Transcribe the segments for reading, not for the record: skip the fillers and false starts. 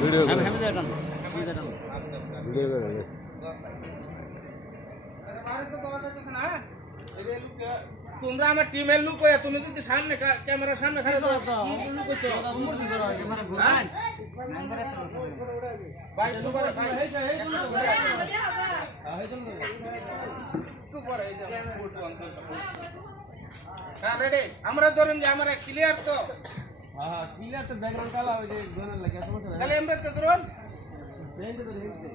video তোমরা আমার টিমের লোক হয়ে তুমি যদি সামনে ক্যামেরার সামনে খালি তো কি লোক হইছো ভাই দুবারে ভাই হ্যাঁ রেডি আমরা ধরুন যে আমরা ক্লিয়ার তো হ্যাঁ ক্লিয়ার তো ব্যাকগ্রাউন্ড কালা ওই যে জোনের লাগে সমস্যা নাই তাহলে আমরা তো ধরুন বেঞ্চে তো দেখতে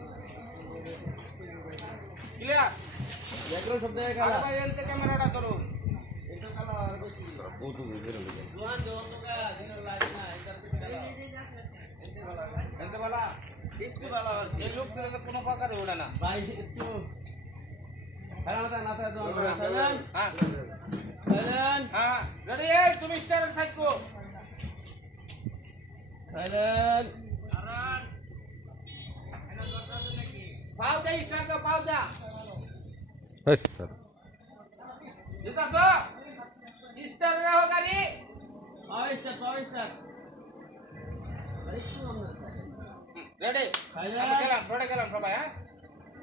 ক্লিয়ার ব্যাকগ্রাউন্ড সব জায়গায় কালা ভাই এনতে ক্যামেরাটা ধরুন এটা কালা আর কিছু বহুত বের হয়ে যায় জোয়ান জোন তো কা দিনের লাইট না এটা কালা এনতে বলা একটু কালা আছে এই লোক দিলে কোনো প্রকারে ওড়ে না ভাই একটু হারাটা না থাকে জোয়ান সাইলেন্ট হ্যাঁ সাইলেন্ট হ্যাঁ রেডি এই তুমি স্টার্ট থাকো সাইলেন্ট পাও দে স্টার্ট দাও পাও দা হেই স্যার যেটা তো স্টার্ট রাখো গাড়ি আইস্টা রেডি আমরা গেলাম পড়ে গেলাম সবাই হ্যাঁ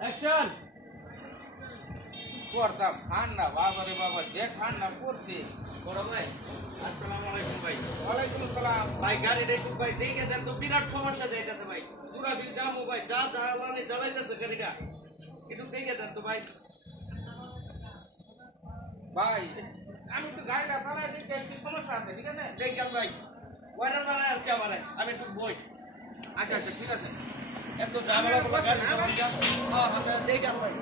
অ্যাকশন করতাম ঠান্ডা বাবা রে বাবা যে ঠান্ডা পড়ছে বড় ভাই আসসালামু আলাইকুম ভাই ওয়ালাইকুম আসসালাম ভাই গাড়িটা একটু ভাই দেখে দেন তো বিরাট সমস্যা যাইতেছে ভাই পুরা দিন জামু ভাই যা জ্বালানি জ্বালাইতেছে গাড়িটা একটু দেখে দেন তো ভাই ভাই আমি একটু গাড়িটা চালাই দেখতে কি সমস্যা আছে ঠিক আছে দেখেন ভাই ওয়ারার বানায় আছে আমার আমি একটু বই আচ্ছা আচ্ছা ঠিক আছে এত ঝামেলা করে গাড়ি চালান যা হ্যাঁ দেখেন ভাই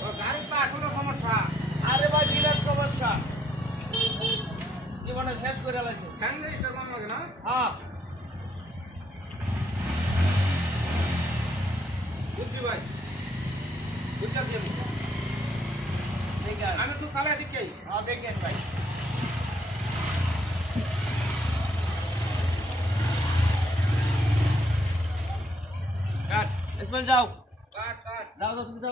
ও গাড়ি তো আসলে সমস্যা আরে ভাই বিরাট সমস্যা জীবনে শেষ করে লাগছে ফ্যান রেজিস্টার বানানো লাগে না হ্যাঁ বুঝছি ভাই বুঝছি আমি দেখেন আমি একটু চালাই দেখি হ্যাঁ দেখেন ভাই কাট ইসমাইল যাও কাট কাট যাও তো তুমি যাও